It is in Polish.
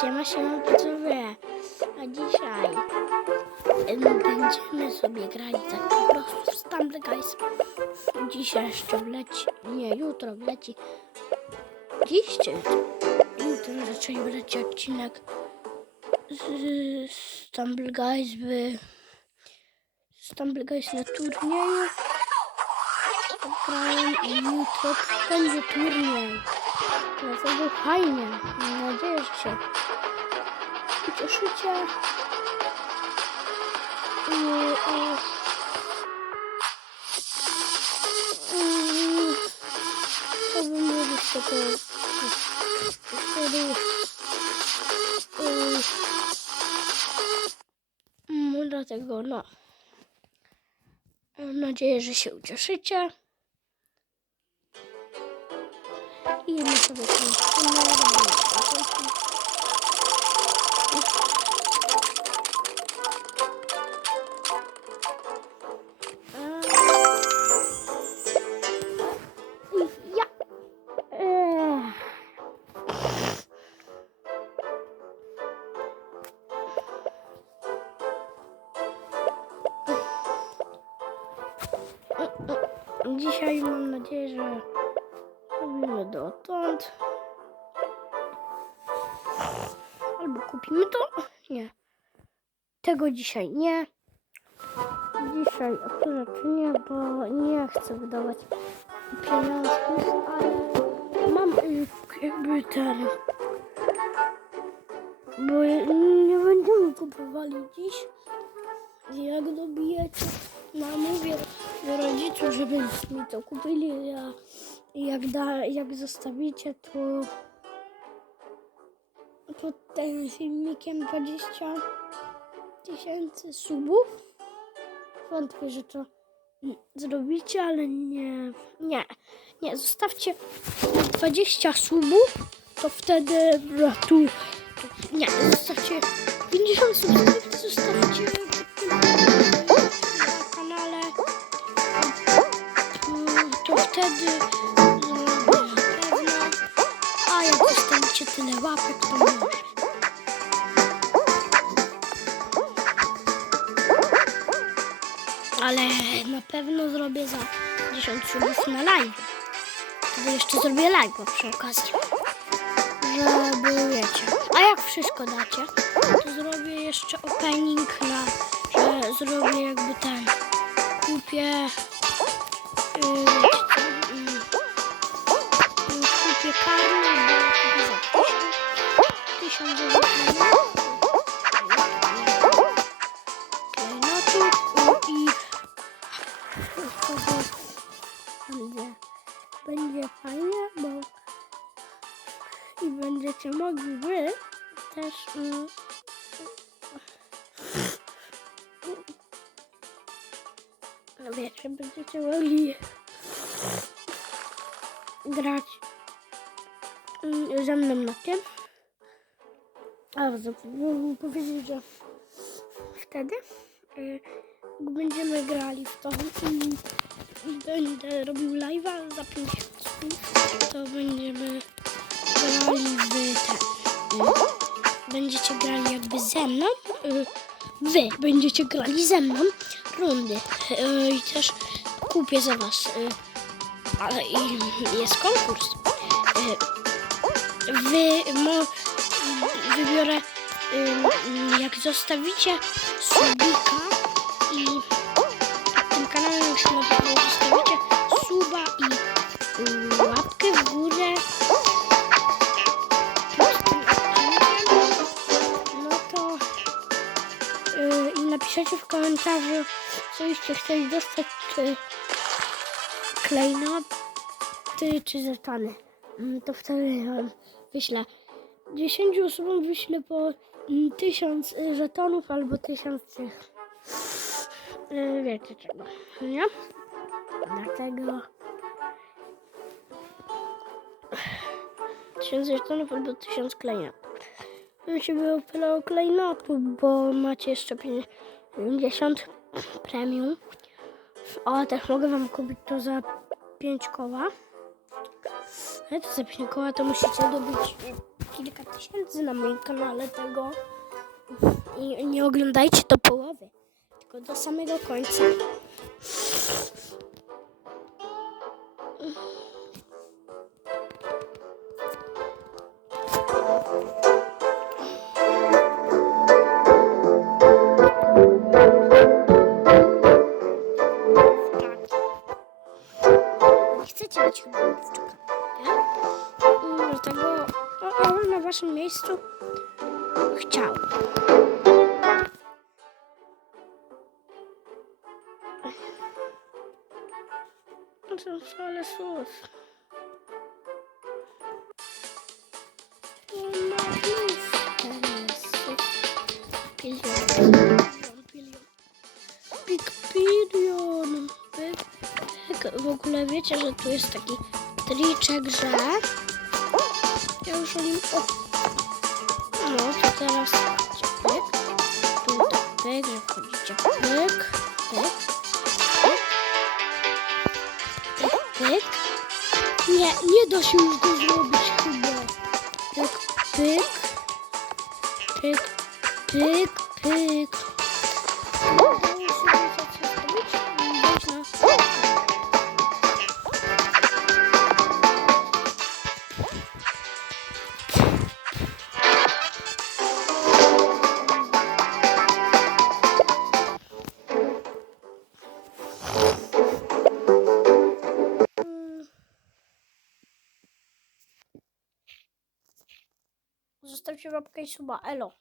Siema, siema, widzowie. A dzisiaj em, będziemy sobie grali tak po prostu w Stumble Guys. Dzisiaj jeszcze wleci, nie, jutro wleci. Dziś czy jutro? Raczej wleci odcinek z Stumble Guys by Stumble Guys na turnieju. Grałem i jutro będzie turniej. Dlatego fajnie. Mam nadzieję, że się ucieszycie. I, i, wtedy no dlatego no mam nadzieję, że się ucieszycie i my sobie kończymy Dzisiaj mam nadzieję, że robimy dotąd. Albo kupimy to? Nie. Tego dzisiaj nie. Dzisiaj akurat nie, bo nie chcę wydawać pieniążków, ale mam jakby ten. Bo nie będziemy kupowali dziś. Jak dobijecie, namówię rodziców, żeby mi to kupili. Ja, jak, da, jak zostawicie, to pod tym filmikiem 20 tysięcy subów. Wątpię, że to zrobicie, ale nie, nie, nie, zostawcie 20 subów, to wtedy tu, tu nie, zostawcie 50 subów, zostawcie zrobię pewno, a jak zostawicie tyle łapek, to może. Ale na pewno zrobię za 10 subów na live. Wtedy jeszcze zrobię live przy okazji. Żeby wiecie. A jak wszystko dacie, to zrobię jeszcze opening na, że zrobię jakby ten. Kupię. Yy, za 1000 tysiąc klejnotów i będzie, będzie fajnie, bo i będziecie mogli wy też no wiecie, będziecie mogli grać ze mną na tym. A powiedzieć, że wtedy y, będziemy grali w to będę robił live'a za 5 słów, to będziemy grali w ten. y, Będziecie grali jakby ze mną. y, Wy będziecie grali ze mną rundy. y, I też kupię za was. y, Ale jest konkurs. Wy mo, wybiorę y, jak zostawicie subika i tym kanałem pewno zostawicie suba i y, łapkę w górę no to y, i napiszecie w komentarzu, co byście chcieli dostać, czy klejnoty, czy żetony. Mm, To wtedy wyślę 10 osobom wyślę po mm, 1000 y, żetonów albo 1000 tych. y, Wiecie czego, nie? Dlatego 1000 żetonów albo 1000 klejnotów. Mi się by opylało klejnotów, bo macie jeszcze 50 premium. O, też mogę wam kupić to za 5 koła. To za 5 koła to musicie dobyć kilka tysięcy na moim kanale tego. I nie oglądajcie do połowy, tylko do samego końca. Tak. Chcecie być waszym miejscu chciałbym. No to ale sus. Big. W ogóle wiecie, że tu jest taki triczek, że ja już o nim... O. No, to teraz pyk. Tu tak że wchodzicie pyk, pyk, pyk, pyk, pyk. Nie, nie da się już go zrobić chyba. Pyk, pyk, pyk, pyk, pyk. Zostawcie łapkę i suba. Elo.